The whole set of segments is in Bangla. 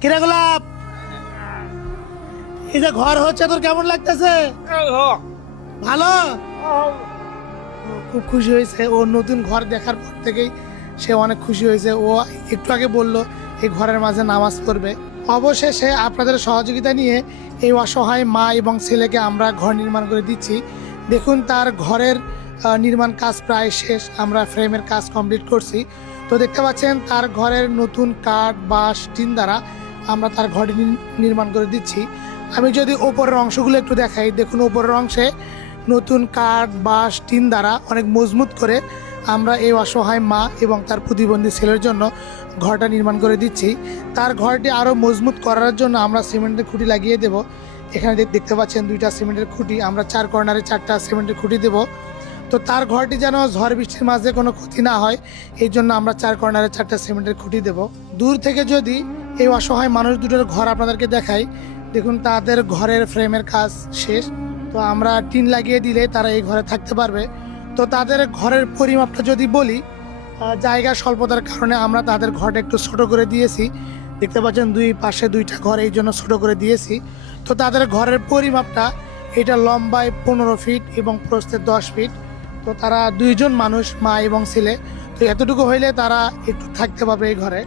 কিরে গোলাপ, এই যে ঘর হচ্ছে তোর কেমন লাগতেছে? ভালো, খুব খুশি হয়েছে। ও নতুন ঘর দেখার পর থেকেই সে অনেক খুশি হয়েছে। ও একটু আগে বলল এই ঘরের মাঝে নামাজ পড়বে। অবশেষে আপনাদের সহযোগিতা নিয়ে এই অসহায় মা এবং ছেলেকে আমরা ঘর নির্মাণ করে দিচ্ছি। দেখুন তার ঘরের নির্মাণ কাজ প্রায় শেষ, আমরা ফ্রেমের কাজ কমপ্লিট করছি। তো দেখতে পাচ্ছেন তার ঘরের নতুন কাঠ বাঁশ টিন দ্বারা আমরা তার ঘরটি নির্মাণ করে দিচ্ছি। আমি যদি ওপরের অংশগুলো একটু দেখাই, দেখুন ওপরের অংশে নতুন কাঠ বাঁশ টিন দ্বারা অনেক মজবুত করে আমরা এই অসহায় মা এবং তার প্রতিবন্ধী ছেলের জন্য ঘরটা নির্মাণ করে দিচ্ছি। তার ঘরটি আরও মজবুত করার জন্য আমরা সিমেন্টের খুঁটি লাগিয়ে দেব। এখানে দেখতে পাচ্ছেন দুইটা সিমেন্টের খুঁটি, আমরা চার কর্নারে চারটা সিমেন্টের খুঁটি দেব। তো তার ঘরটি যেন ঝড় বৃষ্টির মাঝে কোনো ক্ষতি না হয়, এই জন্য আমরা চার কর্নারে চারটা সিমেন্টের খুঁটি দেব। দূর থেকে যদি এই অসহায় মানুষ দুটোর ঘর আপনাদেরকে দেখাই, দেখুন তাদের ঘরের ফ্রেমের কাজ শেষ। তো আমরা টিন লাগিয়ে দিলে তারা এই ঘরে থাকতে পারবে। তো তাদের ঘরের পরিমাপটা যদি বলি, জায়গা স্বল্পতার কারণে আমরা তাদের ঘরটা একটু ছোট করে দিয়েছি। দেখতে পাচ্ছেন দুই পাশে দুইটা ঘর, এই জন্য ছোট করে দিয়েছি। তো তাদের ঘরের পরিমাপটা এটা লম্বায় 15 ফিট এবং প্রস্থে 10 ফিট। তো তারা দুইজন মানুষ, মা এবং ছেলে। তো এতটুকু হইলে তারা একটু থাকতে পারবে এই ঘরে।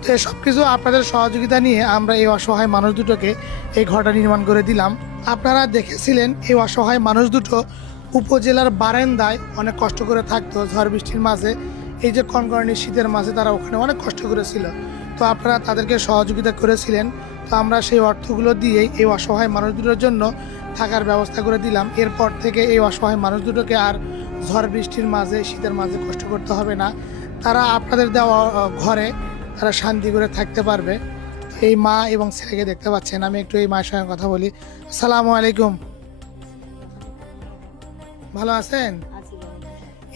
তো সব কিছু আপনাদের সহযোগিতা নিয়ে আমরা এই অসহায় মানুষ দুটোকে এই ঘরটা নির্মাণ করে দিলাম। আপনারা দেখেছিলেন এই অসহায় মানুষ দুটো উপজেলার বারান্দায় অনেক কষ্ট করে থাকতো ঝড় বৃষ্টির মাঝে। এই যে কনকনে শীতের মাঝে তারা ওখানে অনেক কষ্ট করেছিল। তো আপনারা তাদেরকে সহযোগিতা করেছিলেন। তো আমরা সেই অর্থগুলো দিয়েই এই অসহায় মানুষ দুটোর জন্য থাকার ব্যবস্থা করে দিলাম। এরপর থেকে এই অসহায় মানুষ দুটোকে আর ঝড় বৃষ্টির মাঝে শীতের মাঝে কষ্ট করতে হবে না। তারা আপনাদের দেওয়া ঘরে তারা শান্তি করে থাকতে পারবে। এই মা এবং ছেলেকে দেখতে পাচ্ছেন। আমি একটু এই মায়ের সঙ্গে কথা বলি। আসসালামু আলাইকুম, ভালো আছেন?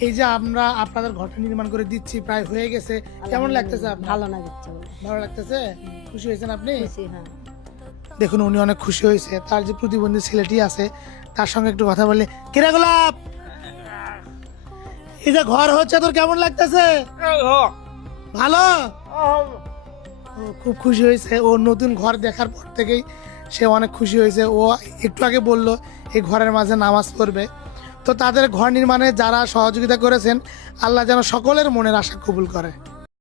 এই যে আমরা আপনাদের ঘরটা নির্মাণ করে দিচ্ছি, প্রায় হয়ে গেছে, কেমন লাগতেছে আপনার? ভালো লাগছে। ভালো লাগতেছে? খুশি হয়েছেন আপনি? খুশি, হ্যাঁ। দেখুন উনি অনেক খুশি হয়েছে। তার যে প্রতিবন্ধী ছেলেটি আছে তার সঙ্গে একটু কথা বললে। কিরে গোলাপ, এই যে ঘর হচ্ছে তোর কেমন লাগতেছে? ভালো, ও খুব খুশি হয়েছে। ও নতুন ঘর দেখার পর থেকেই সে অনেক খুশি হয়েছে। ও একটু আগে বলল এই ঘরের মাঝে নামাজ পড়বে। তো তাদের ঘর নির্মাণে যারা সহযোগিতা করেছেন, আল্লাহ যেন সকলের মনের আশা কবুল করে।